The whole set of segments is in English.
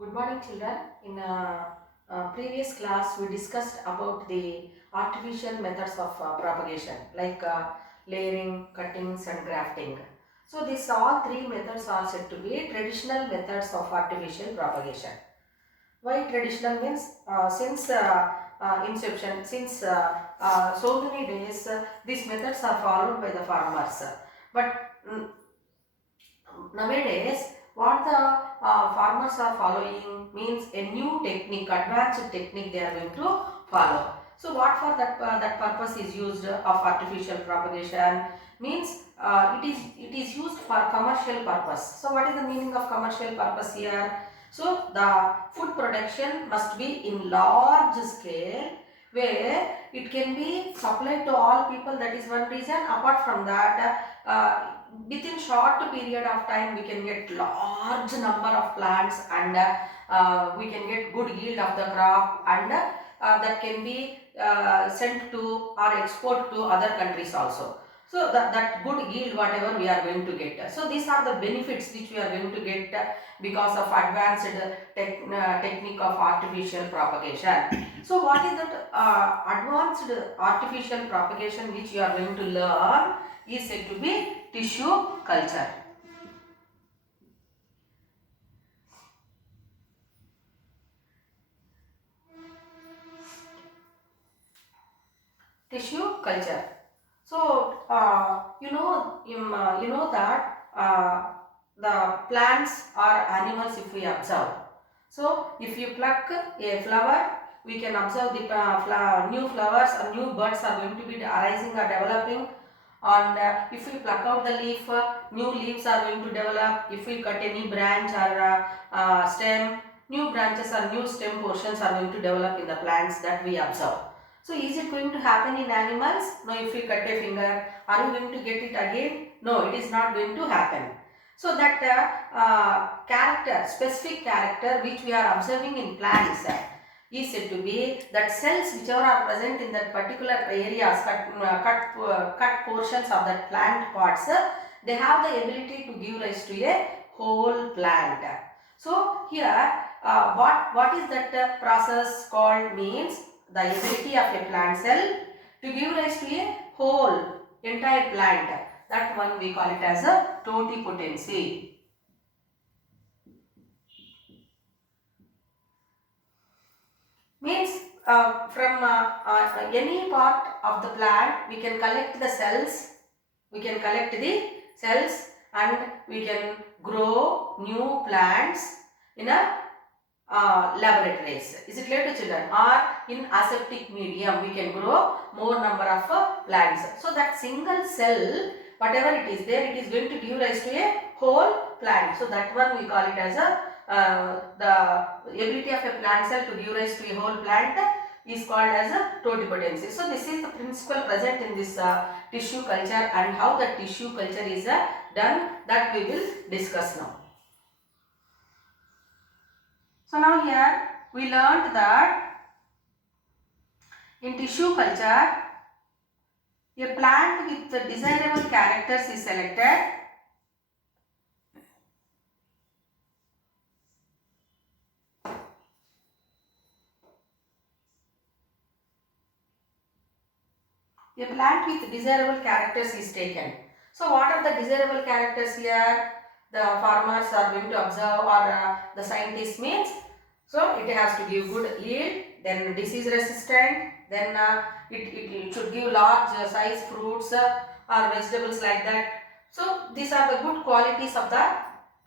Good morning, children. In previous class, we discussed about the artificial methods of propagation, like layering, cuttings, and grafting. So, these all three methods are said to be traditional methods of artificial propagation. Why traditional means since inception, since so many days, these methods are followed by the farmers. But nowadays, what the farmers are following means a new technique, advanced technique they are going to follow. So, what for that purpose is used of artificial propagation means it is used for commercial purpose. So, what is the meaning of commercial purpose here? So, the food production must be in large scale where it can be supplied to all people. That is one reason. Apart from that, within short period of time we can get large number of plants, and we can get good yield of the crop, and that can be sent to or export to other countries also. So that good yield whatever we are going to get. So these are the benefits which we are going to get because of advanced technique of artificial propagation. So what is that advanced artificial propagation which you are going to learn is said to be tissue culture. Tissue culture. So you know that the plants or animals, if we observe. So if you pluck a flower, we can observe the new flowers or new buds are going to be arising or developing. And if we pluck out the leaf, new leaves are going to develop. If we cut any branch or stem, new branches or new stem portions are going to develop in the plants that we observe. So is it going to happen in animals? No, if we cut a finger, are we going to get it again? No, it is not going to happen. So that character, specific character which we are observing in plants is said to be that cells whichever are present in that particular areas, cut portions of that plant parts, they have the ability to give rise to a whole plant. So here what is that process called means the ability of a plant cell to give rise to a whole entire plant. That one we call it as a totipotency. Means from any part of the plant we can collect the cells, and we can grow new plants in a laboratories. Is it clear to children? Or in aseptic medium we can grow more number of plants. So that single cell, whatever it is there, it is going to give rise to a whole plant. So that one we call it as a the ability of a plant cell to give rise to a whole plant is called as a totipotency. So this is the principle present in this tissue culture, and how the tissue culture is done, that we will discuss now. So now here we learned that in tissue culture a plant with desirable characters is selected. A plant with desirable characters is taken. So what are the desirable characters here? The farmers are going to observe, or the scientist means. So it has to give good yield, then disease resistant, then it should give large size fruits or vegetables like that. So these are the good qualities of the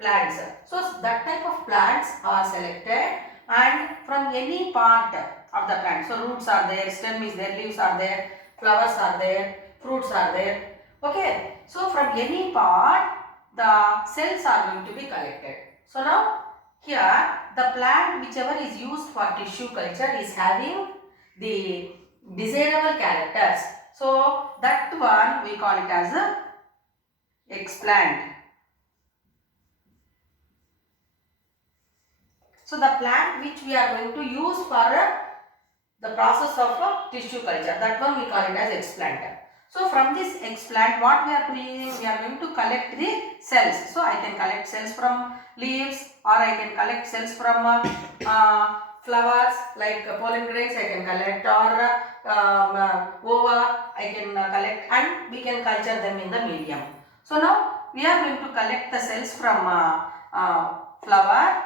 plants. So that type of plants are selected, and from any part of the plant. So roots are there, stem is there, leaves are there, flowers are there, fruits are there. Okay. So from any part the cells are going to be collected. So now here the plant whichever is used for tissue culture is having the desirable characters. So that one we call it as a explant. So the plant which we are going to use for the process of tissue culture, that one we call it as explant. So from this explant, what we are doing, we are going to collect the cells. So I can collect cells from leaves, or I can collect cells from flowers like pollen grains I can collect, or ova I can collect, and we can culture them in the medium. So now we are going to collect the cells from flower,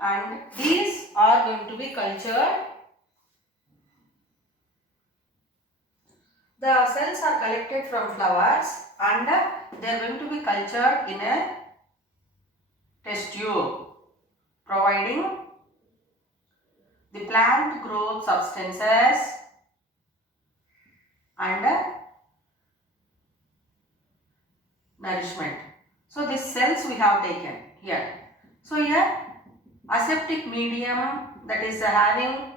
and these are going to be cultured. The cells are collected from flowers and they are going to be cultured in a test tube, providing the plant growth substances and nourishment. So these cells we have taken here. So here aseptic medium, that is having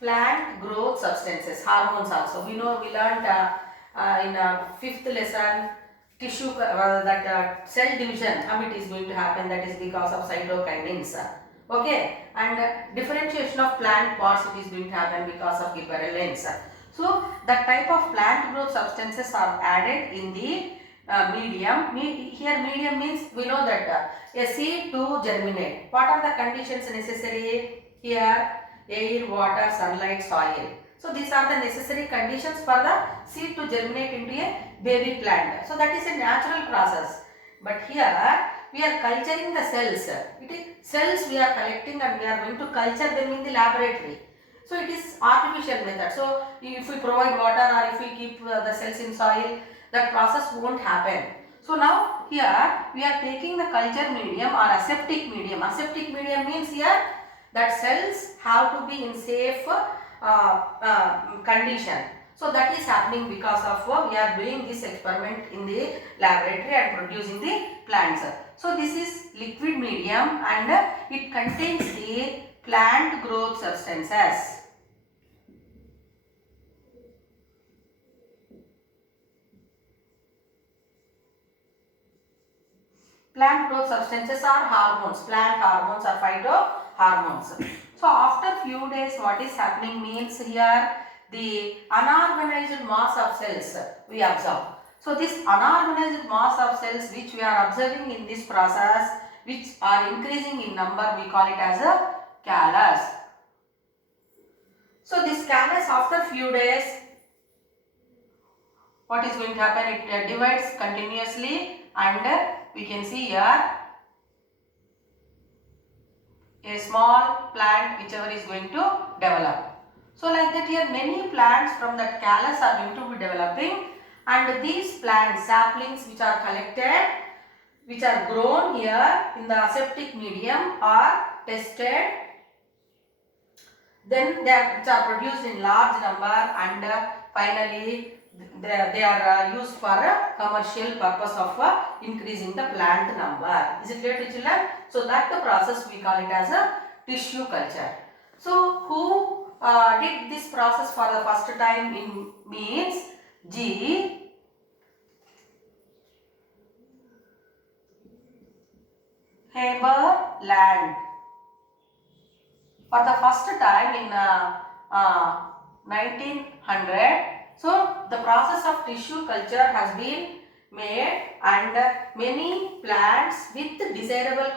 plant growth substances, hormones also. We know, we learned in 5th lesson tissue that cell division, how it is going to happen, that is because of cytokinins. Okay, and differentiation of plant parts, it is going to happen because of gibberellins. So that type of plant growth substances are added in the medium. Here medium means we know that a seed to germinate. What are the conditions necessary here? Air, water, sunlight, soil. So these are the necessary conditions for the seed to germinate into a baby plant. So that is a natural process. But here we are culturing the cells. It is cells we are collecting and we are going to culture them in the laboratory. So it is artificial method. So if we provide water or if we keep the cells in soil, that process won't happen. So now here we are taking the culture medium or aseptic medium. Aseptic medium means here that cells have to be in safe condition. So that is happening because of we are doing this experiment in the laboratory and producing the plants. So this is liquid medium and it contains the plant growth substances. Plant growth substances are hormones, plant hormones or phytohormones. So after few days, what is happening means here the unorganized mass of cells we observe. So this unorganized mass of cells which we are observing in this process, which are increasing in number, we call it as a callus. So this callus after few days, what is going to happen? It divides continuously and we can see here a small plant whichever is going to develop. So like that here many plants from that callus are going to be developing, and these plants, saplings which are collected, which are grown here in the aseptic medium are tested, then which are produced in large number, and finally they are used for a commercial purpose of increasing the plant number. Is it clear to children? So that the process we call it as a tissue culture. So who did this process for the first time in means G. Haberland. For the first time in 1900. So the process of tissue culture has been made, and many plants with desirable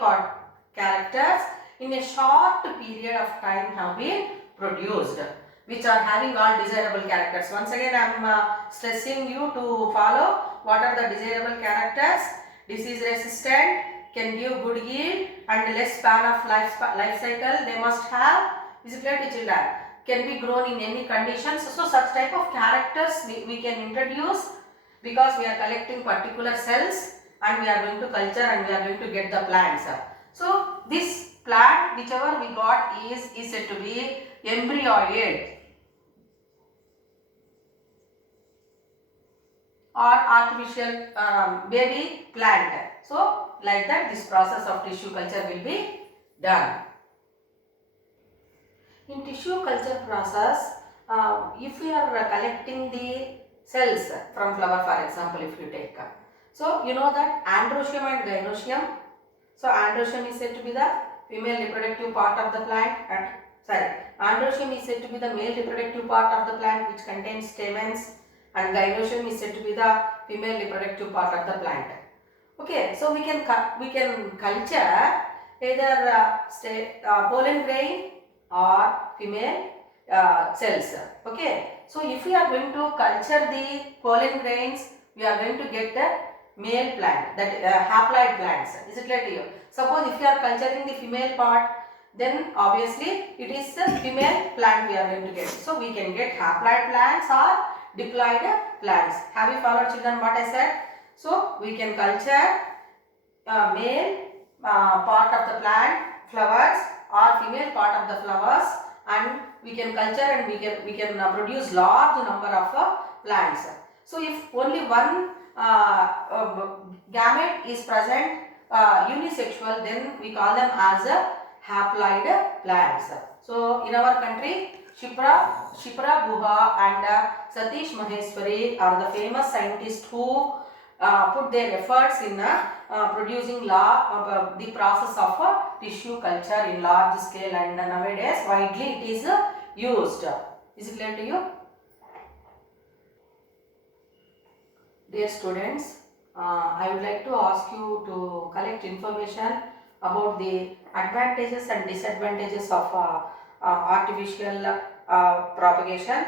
characters in a short period of time have been produced, which are having all desirable characters. Once again I am stressing you to follow what are the desirable characters. Disease resistant, can give good yield and less span of life cycle they must have. Is it clear to children? Can be grown in any conditions. So such type of characters we can introduce, because we are collecting particular cells and we are going to culture and we are going to get the plants. So this plant whichever we got is said to be embryoid or artificial baby plant. So like that this process of tissue culture will be done. In tissue culture process, if we are collecting the cells from flower, for example, if you take, so you know that androecium and gynoecium. So androecium is said to be the female reproductive part of the plant, androecium is said to be the male reproductive part of the plant which contains stamens, and gynoecium is said to be the female reproductive part of the plant. Okay, so we can culture either pollen grain or female cells. Okay, so if we are going to culture the pollen grains, we are going to get the male plant, that haploid plants. Is it clear to you? Suppose if you are culturing the female part, then obviously it is the female plant we are going to get. So we can get haploid plants or diploid plants. Have you followed, children, what I said? So we can culture male part of the plant flowers or female part of the flowers, and we can culture and we can produce large number of plants. So if only one gamete is present, unisexual, then we call them as haploid plants. So in our country, Shipra Guha and Satish Maheshwari are the famous scientists who put their efforts in producing the process of tissue culture in large scale, and nowadays widely it is used. Is it clear to you? Dear students, I would like to ask you to collect information about the advantages and disadvantages of artificial propagation,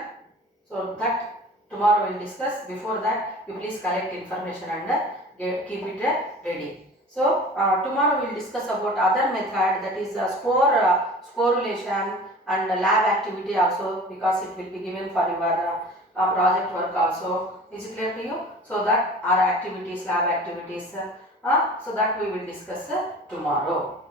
so that tomorrow we will discuss. Before that, you please collect information and keep it ready. So tomorrow we will discuss about other method, that is sporulation and lab activity also, because it will be given for your project work also. Is it clear to you? So that our activities, lab activities, so that we will discuss tomorrow.